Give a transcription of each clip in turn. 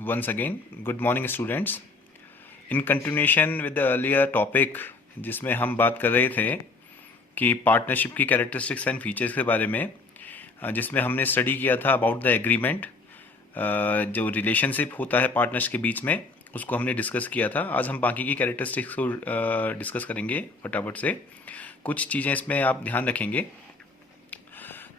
once again. Good morning students. In continuation with the earlier topic जिसमें हम बात कर रहे थे कि पार्टनरशिप की कैरेक्टरिस्टिक्स एंड फीचर्स के बारे में, जिसमें हमने स्टडी किया था अबाउट द एग्रीमेंट, जो रिलेशनशिप होता है पार्टनर्स के बीच में, उसको हमने डिस्कस किया था। आज हम बाकी की कैरेक्टरिस्टिक्स को डिस्कस करेंगे फटाफट से। कुछ चीज़ें इसमें आप ध्यान रखेंगे।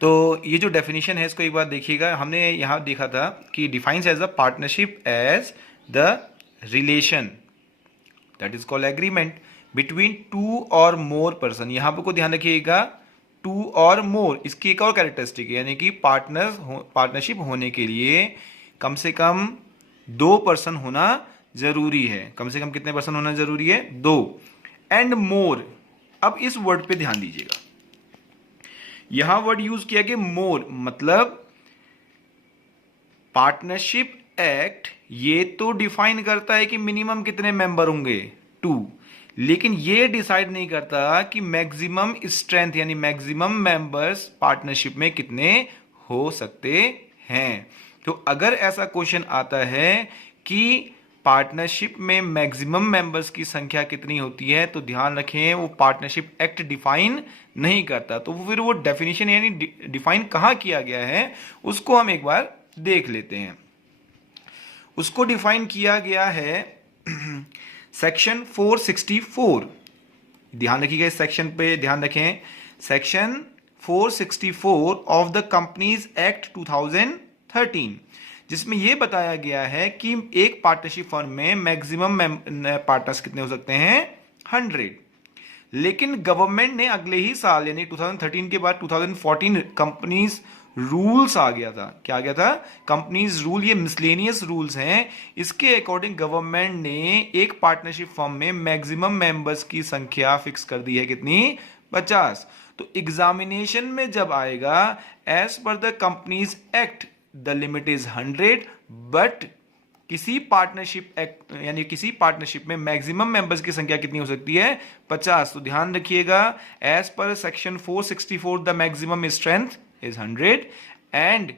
तो ये जो डेफिनेशन है इसको एक बार देखिएगा। हमने यहाँ देखा था कि defines as a partnership as the relation that is called agreement between two or more person. यहाँ पर को ध्यान रखिएगा, टू और मोर, इसकी एक और कैरेक्टरिस्टिक है, यानी कि पार्टनरशिप होने के लिए कम से कम 2 पर्सन होना जरूरी है। कम से कम कितने पर्सन होना जरूरी है? 2 एंड मोर। अब इस वर्ड पे ध्यान दीजिएगा, यहां वर्ड यूज किया कि मोर, मतलब पार्टनरशिप एक्ट ये तो डिफाइन करता है कि मिनिमम कितने मेंबर होंगे, 2, लेकिन ये डिसाइड नहीं करता कि मैक्सिमम स्ट्रेंथ यानी मैक्सिमम मेंबर्स पार्टनरशिप में कितने हो सकते हैं। तो अगर ऐसा क्वेश्चन आता है कि पार्टनरशिप में मैक्सिमम मेंबर्स की संख्या कितनी होती है, तो ध्यान रखें वो पार्टनरशिप एक्ट डिफाइन नहीं करता। तो फिर वो डेफिनेशन यानी डिफाइन कहां किया गया है उसको हम एक बार देख लेते हैं। उसको डिफाइन किया गया है सेक्शन 464। ध्यान रखिएगा, इस सेक्शन पे ध्यान रखें। Section 464 of the companies act 2013, जिसमें यह बताया गया है कि एक पार्टनरशिप फर्म में मैक्सिमम पार्टनर्स कितने हो सकते हैं, 100। लेकिन गवर्नमेंट ने अगले ही साल यानी 2013 के बाद 2014 कंपनीज रूल्स आ गया था। क्या आ गया था? Companies rule. ये मिसलेनियस रूल्स हैं। इसके अकॉर्डिंग गवर्नमेंट ने एक पार्टनरशिप फर्म में मैक्सिमम मेंबर्स की संख्या फिक्स कर दी है, कितनी? 50। तो एग्जामिनेशन में जब आएगा as per the companies act the limit is 100, but किसी पार्टनरशिप एक्ट यानी किसी पार्टनरशिप में मैक्सिमम मेंबर्स की संख्या कितनी हो सकती है? 50। तो ध्यान रखिएगा, as per section 464 the maximum strength is 100 and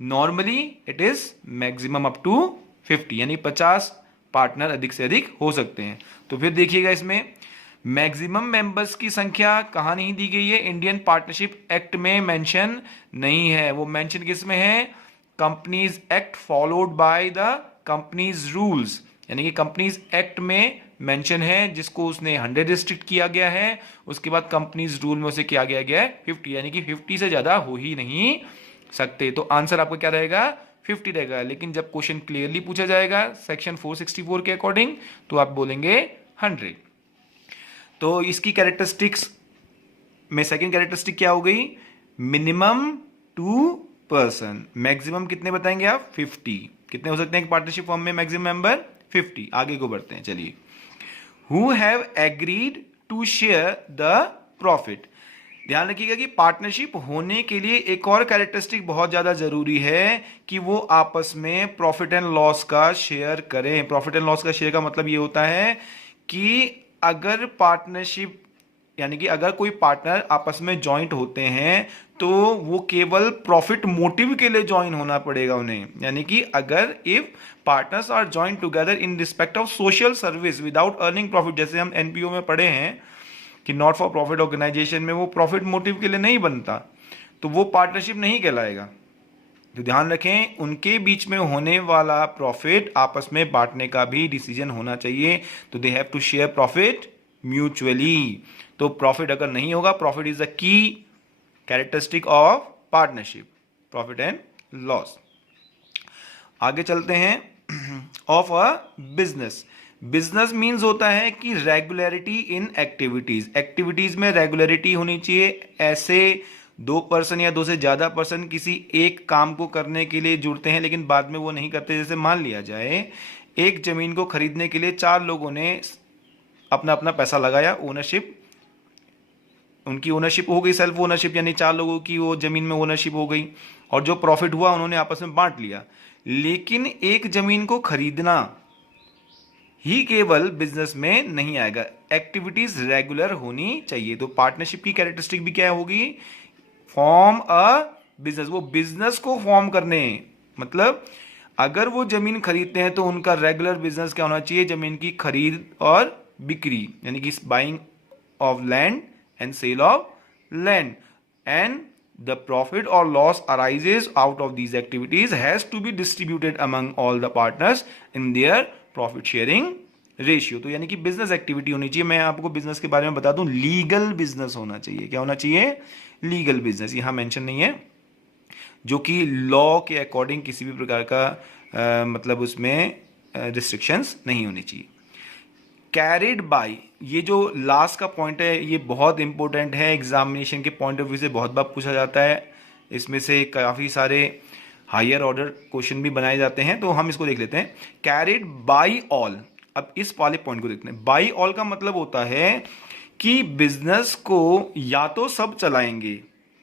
normally it is maximum up to 50, यानी 50 पार्टनर अधिक से अधिक हो सकते हैं। तो फिर देखिएगा, इसमें मैक्सिमम मेंबर्स की संख्या कहां नहीं दी गई है? इंडियन पार्टनरशिप एक्ट में मेंशन नहीं है। वो मेंशन किस में है? Companies act followed by the companies rules, यानी कि कंपनीज एक्ट में मेंशन है, जिसको उसने 100 रिस्ट्रिक्ट किया गया है। उसके बाद कंपनीज रूल में उसे किया गया है 50, यानी कि 50 से ज्यादा हो ही नहीं सकते। तो आंसर आपका क्या रहेगा? 50 रहेगा। लेकिन जब क्वेश्चन क्लियरली पूछा जाएगा सेक्शन 464 के अकॉर्डिंग, तो आप बोलेंगे 100। तो इसकी कैरेक्टरिस्टिक्स में सेकेंड कैरेक्टरिस्टिक क्या हो गई? Minimum 2 person. मैक्सिमम कितने बताएंगे आप? 50। कितने हो सकते हैं पार्टनरशिप फर्म में मैक्सिमम मेंबर? 50। आगे को बढ़ते हैं, चलिए। Who have agreed to share the profit। ध्यान रखिएगा कि पार्टनरशिप होने के लिए एक और कैरेक्टरिस्टिक बहुत ज्यादा जरूरी है कि वो आपस में प्रॉफिट एंड लॉस का शेयर करें। प्रॉफिट एंड लॉस का शेयर का मतलब ये होता है कि अगर पार्टनरशिप यानी कि अगर कोई पार्टनर आपस में ज्वाइंट होते हैं तो वो केवल प्रॉफिट मोटिव के लिए ज्वाइन होना पड़ेगा उन्हें। यानी कि अगर if partners are join together in respect of social service without earning profit, जैसे हम एनपीओ में पढ़े हैं कि नॉट फॉर प्रॉफिट ऑर्गेनाइजेशन में वो प्रॉफिट मोटिव के लिए नहीं बनता, तो वो पार्टनरशिप नहीं कहलाएगा। तो ध्यान रखें, उनके बीच में होने वाला प्रॉफिट आपस में बांटने का भी डिसीजन होना चाहिए। तो they have to share profit mutually. तो प्रॉफिट अगर नहीं होगा, profit is the key characteristic of partnership, profit and loss. आगे चलते हैं। Of a business. Business means होता है कि रेगुलरिटी इन एक्टिविटीज। एक्टिविटीज में रेगुलरिटी होनी चाहिए। ऐसे 2 पर्सन या 2 से ज्यादा पर्सन किसी एक काम को करने के लिए जुड़ते हैं लेकिन बाद में वो नहीं करते। जैसे मान लिया जाए एक जमीन को खरीदने के लिए 4 लोगों ने अपना अपना पैसा लगाया, ओनरशिप उनकी ओनरशिप हो गई, सेल्फ ओनरशिप, यानी 4 लोगों की वो जमीन में ओनरशिप हो गई, और जो प्रॉफिट हुआ उन्होंने आपस में बांट लिया। लेकिन एक जमीन को खरीदना ही केवल बिजनेस में नहीं आएगा, एक्टिविटीज रेगुलर होनी चाहिए। तो पार्टनरशिप की कैरेक्टरिस्टिक भी क्या होगी? Form a business. वो बिजनेस को फॉर्म करने, मतलब अगर वो जमीन खरीदते हैं तो उनका रेगुलर बिजनेस क्या होना चाहिए, जमीन की खरीद और बिक्री, यानी कि buying of land and sale of land, and the profit और loss arises out of these activities has to be distributed among all the partners in their profit sharing ratio. तो यानी कि बिजनेस एक्टिविटी होनी चाहिए। मैं आपको business के बारे में बता दूं, लीगल बिजनेस होना चाहिए। क्या होना चाहिए, लीगल बिजनेस। यहां मेंशन नहीं है, जो कि लॉ के अकॉर्डिंग किसी भी प्रकार का मतलब उसमें रिस्ट्रिक्शंस नहीं होनी चाहिए। कैरिड बाय, ये जो लास्ट का पॉइंट है ये बहुत इंपॉर्टेंट है, एग्जामिनेशन के पॉइंट ऑफ व्यू से बहुत बार पूछा जाता है। इसमें से काफ़ी सारे हायर ऑर्डर क्वेश्चन भी बनाए जाते हैं, तो हम इसको देख लेते हैं। कैरिड बाय ऑल, अब इस वाले पॉइंट को देखते हैं। बाय ऑल का मतलब होता है कि बिजनेस को या तो सब चलाएंगे,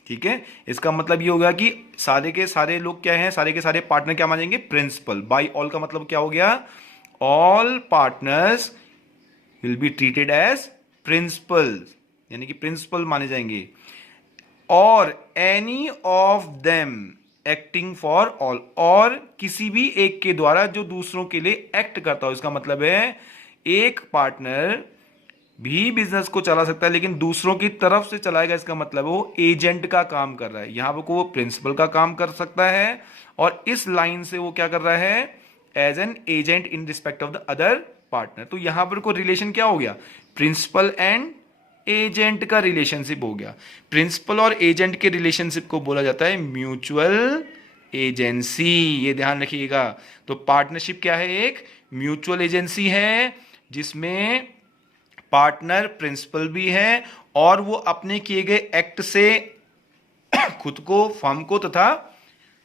ठीक है, इसका मतलब ये होगा कि सारे के सारे लोग क्या हैं, सारे के सारे पार्टनर क्या मानेंगे, प्रिंसिपल। बाय ऑल का मतलब क्या हो गया, all partners will be treated as principal, यानी कि प्रिंसिपल माने जाएंगे। और any of them acting for all, और किसी भी एक के द्वारा जो दूसरों के लिए एक्ट करता हो। इसका मतलब है एक पार्टनर भी बिजनेस को चला सकता है लेकिन दूसरों की तरफ से चलाएगा। इसका मतलब वो एजेंट का काम कर रहा है। यहां पर वो प्रिंसिपल का काम कर सकता है और इस लाइन से वो क्या कर रहा है, as an agent in respect of the other partner. तो यहां पर को रिलेशन क्या हो गया, प्रिंसिपल एंड एजेंट का रिलेशनशिप हो गया। प्रिंसिपल और एजेंट के रिलेशनशिप को बोला जाता है म्यूचुअल एजेंसी, ये ध्यान रखिएगा। तो पार्टनरशिप क्या है, एक म्यूचुअल एजेंसी है जिसमें पार्टनर प्रिंसिपल भी है और वो अपने किए गए एक्ट से खुद को, फर्म को तथा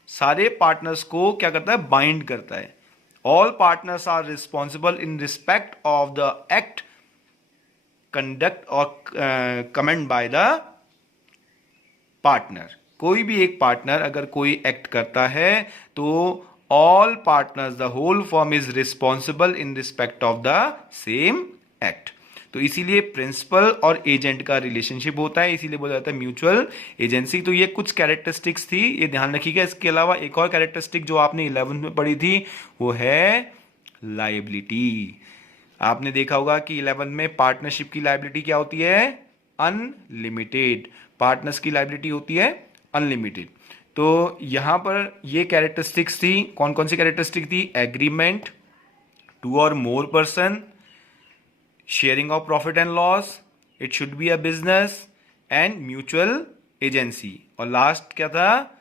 सारे पार्टनर्स को क्या करता है, बाइंड करता है। All partners are responsible in respect of the act conduct और कमेंट बाय द पार्टनर। कोई भी एक पार्टनर अगर कोई एक्ट करता है तो all partners, the whole firm is responsible in respect of the same act. तो इसीलिए प्रिंसिपल और एजेंट का रिलेशनशिप होता है, इसीलिए बोला जाता है म्यूचुअल एजेंसी। तो ये कुछ कैरेक्टरिस्टिक्स थी, ये ध्यान रखिएगा। इसके अलावा एक और कैरेक्टरिस्टिक जो आपने 11th में पढ़ी थी वो है लायबिलिटी। आपने देखा होगा कि 11 में पार्टनरशिप की लायबिलिटी क्या होती है, अनलिमिटेड। पार्टनर्स की लायबिलिटी होती है अनलिमिटेड। तो यहां पर ये कैरेक्टरिस्टिक्स थी। कौन कौन सी कैरेक्टरिस्टिक थी, agreement, to or more person, sharing of profit and loss, it should be a business, and mutual agency. और लास्ट क्या था,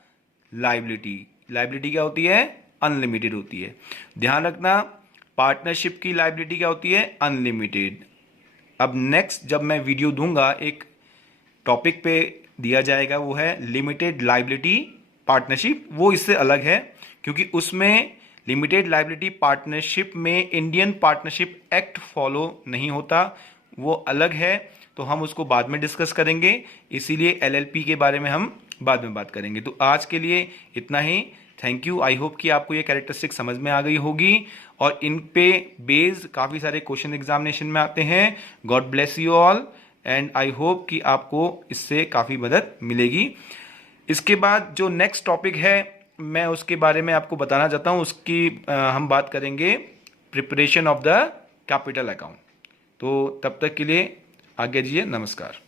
लायबिलिटी। लायबिलिटी क्या होती है, अनलिमिटेड होती है। ध्यान रखना, पार्टनरशिप की लायबिलिटी क्या होती है, अनलिमिटेड। अब नेक्स्ट जब मैं वीडियो दूंगा एक टॉपिक पे दिया जाएगा, वो है लिमिटेड लायबिलिटी पार्टनरशिप। वो इससे अलग है क्योंकि उसमें लिमिटेड लायबिलिटी पार्टनरशिप में इंडियन पार्टनरशिप एक्ट फॉलो नहीं होता, वो अलग है। तो हम उसको बाद में डिस्कस करेंगे, इसीलिए एलएलपी के बारे में हम बाद में बात करेंगे। तो आज के लिए इतना ही। Thank you. आई होप कि आपको ये कैरेक्टरिस्टिक समझ में आ गई होगी और इन पे बेस्ड काफ़ी सारे क्वेश्चन एग्जामिनेशन में आते हैं। God bless you all and I hope कि आपको इससे काफ़ी मदद मिलेगी। इसके बाद जो नेक्स्ट टॉपिक है मैं उसके बारे में आपको बताना चाहता हूँ। उसकी हम बात करेंगे preparation of the capital account. तो तब तक के लिए आज्ञा दीजिए, नमस्कार।